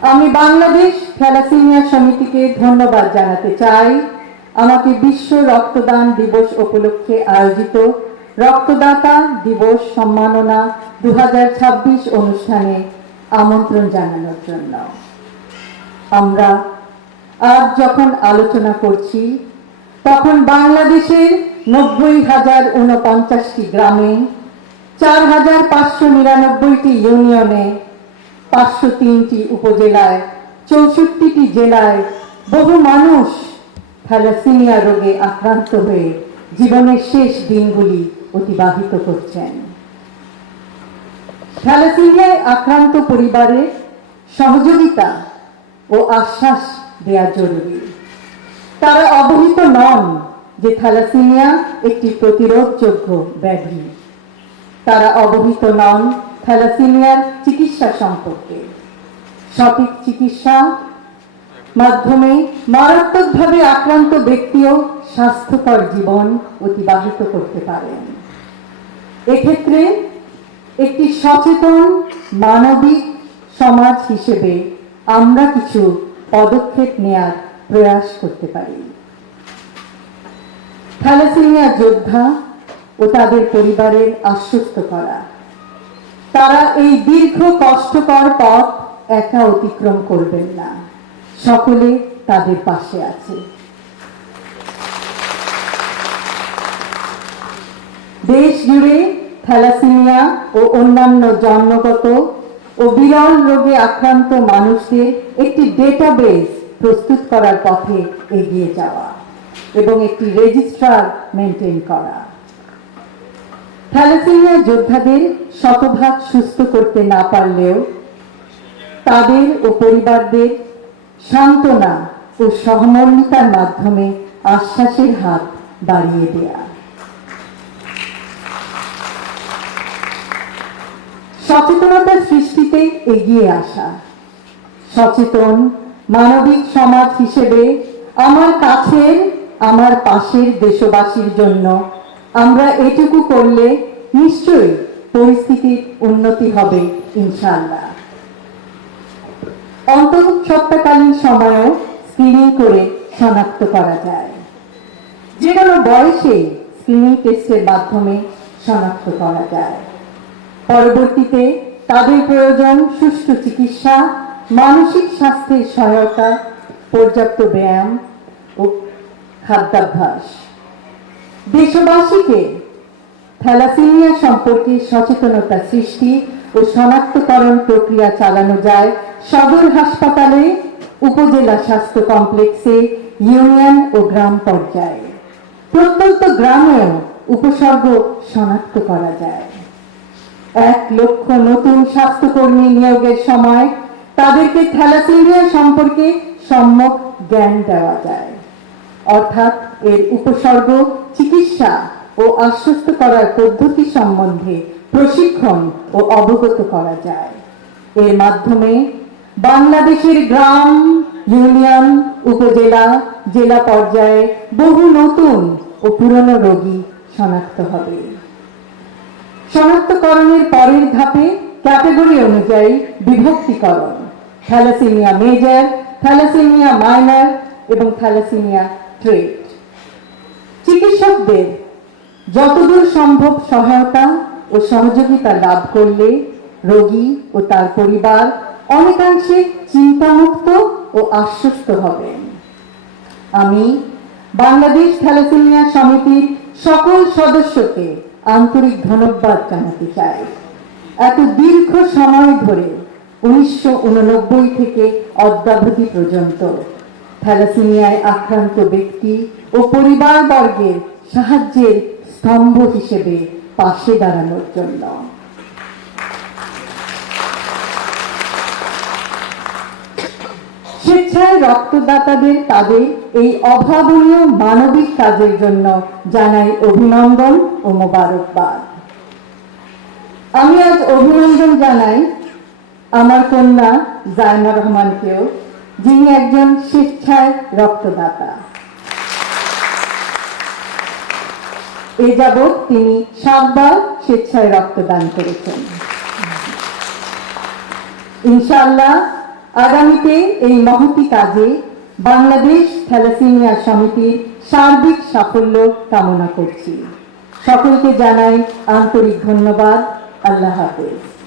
আমি বাংলাদেশ থ্যালাসেমিয়া সমিতিকে ধন্যবাদ জানাতে চাই আমাকে বিশ্ব রক্তদান দিবস উপলক্ষে আয়োজিত রক্তদাতা দিবস সম্মাননা 2026 অনুষ্ঠানে আমন্ত্রণ জানানোর জন্য। আমরা আজ যখন আলোচনা করছি তখন বাংলাদেশের 90,049টি গ্রামে, 4,599টি ইউনিয়নে, 503টি উপজেলায়, 64টি জেলায় বহু মানুষ থ্যালাসেমিয়া রোগে আক্রান্ত হয়ে জীবনের শেষ দিনগুলি অতিবাহিত করছেন। থ্যালাসেমিয়ায় আক্রান্ত পরিবারের সহযোগিতা ও আশ্বাস দেওয়া জরুরি। তারা অবহিত নন যে থ্যালাসেমিয়া একটি প্রতিরোধযোগ্য ব্যাধি। তারা অবহিত নন থ্যালাসেমিয়ার চিকিৎসা সম্পর্কে। সঠিক চিকিৎসা মাধ্যমে মারাত্মকভাবে আক্রান্ত ব্যক্তিও স্বাস্থ্যকর জীবন অতিবাহিত করতে পারেন। এক্ষেত্রে একটি সচেতন মানবিক সমাজ হিসেবে আমরা কিছু পদক্ষেপ নেয়ার প্রয়াস করতে পারি। থ্যালাসেমিয়া যোদ্ধা ও তাদের পরিবারের আশ্বস্ত করা, তারা এই দীর্ঘ কষ্টকর পথ একা অতিক্রম করবেন না, সকলে তাদের পাশে আছে। দেশ জুড়ে থ্যালাসেমিয়া ও অন্যান্য জন্মগত ও বিরল রোগে আক্রান্ত মানুষদের একটি ডেটাবেস প্রস্তুত করার পথে এগিয়ে যাওয়া এবং একটি রেজিস্ট্রার মেনটেন করা। থ্যালাসেমিয়া যোদ্ধাদের শতভাগ সুস্থ করতে না পারলেও তাদের ও পরিবারদের সান্ত্বনা ও সহমর্মিতার মাধ্যমে আশ্বাসের হাত বাড়িয়ে দেয়া। সচেতনতা সৃষ্টিতে এগিয়ে আসা। সচেতন মানবিক সমাজ হিসেবে আমার কাছের, আমার পাশের দেশবাসীর জন্য আমরা এটুকু করলে নিশ্চয়ই পরিস্থিতির উন্নতি হবে ইনশাআল্লাহ। অন্তঃসত্ত্বাকালীন সময়েও স্ক্রিনিং করে শনাক্ত করা যায়। যে কোনো বয়সে স্ক্রিনিং টেস্টের মাধ্যমে শনাক্ত করা যায়। পরবর্তীতে তাদের প্রয়োজন সুষ্ঠু চিকিৎসা, মানসিক স্বাস্থ্যের সহায়তা, পর্যাপ্ত ব্যায়াম ও খাদ্যাভ্যাস। দেশবাসীকে থ্যালাসেমিয়া সম্পর্কে সচেতনতা সৃষ্টি ও শনাক্তকরণ প্রক্রিয়া চালানো যায় সদর হাসপাতালে, উপজেলা স্বাস্থ্য কমপ্লেক্সে, ইউনিয়ন ও গ্রাম পর্যায়ে। প্রত্যন্ত গ্রামেও উপসর্গ শনাক্ত করা যায়। 1 লক্ষ নতুন স্বাস্থ্যকর্মী নিয়োগের সময় তাদেরকে থ্যালাসেমিয়া সম্পর্কে সম্যক জ্ঞান দেওয়া যায়, অর্থাৎ এর উপসর্গ, চিকিৎসা ও আশ্বস্ত করার পদ্ধতি সম্বন্ধে প্রশিক্ষণ ও অবগত করা যায়। এর মাধ্যমে বাংলাদেশের গ্রাম, ইউনিয়ন, উপজেলা, জেলা পর্যায়ে বহু নতুন ও পুরনো রোগী শনাক্ত হবে। শনাক্তকরণের পরের ধাপে ক্যাটাগরি অনুযায়ী বিভক্তিকরণ: থ্যালাসেমিয়া মেজর, থ্যালাসেমিয়া মাইনর এবং থ্যালাসেমিয়া ট্রেট। চিকিৎসকদের যতদূর সম্ভব সহায়তা ও সহযোগিতা লাভ করলে রোগী ও তার পরিবার অনেকাংশে চিন্তামুক্ত ও আশ্বস্ত হবেন। আমি বাংলাদেশ থ্যালাসেমিয়া সমিতির সকল সদস্যকে আন্তরিক ধন্যবাদ জানাতে চাই। এত দীর্ঘ সময় ধরে 1989 থেকে অদ্যাবধি পর্যন্ত থ্যালাসেমিয়ায় আক্রান্ত ব্যক্তি ও পরিবারবর্গের সাহায্যের স্তম্ভ হিসেবে পাশে দাঁড়ানোর জন্য। স্বেচ্ছায় রক্তদাতাদের তাদের এই অভাবনীয় মানবিক কাজের জন্য জানাই অভিনন্দন ও মোবারকবাদ। আমি আজ অভিনন্দন জানাই আমার কন্যা জায়না রহমানকেও, যিনি একজন স্বেচ্ছায় রক্তদাতা। এ যাবৎ তিনি 7 বার স্বেচ্ছায় রক্তদান করেছেন। ইনশাআল্লাহ আগামীতে এই মহতি কাজে বাংলাদেশ থ্যালাসেমিয়া সমিতির সার্বিক সাফল্য কামনা করছি। সকলকে জানাই আন্তরিক ধন্যবাদ। আল্লাহ হাফেজ।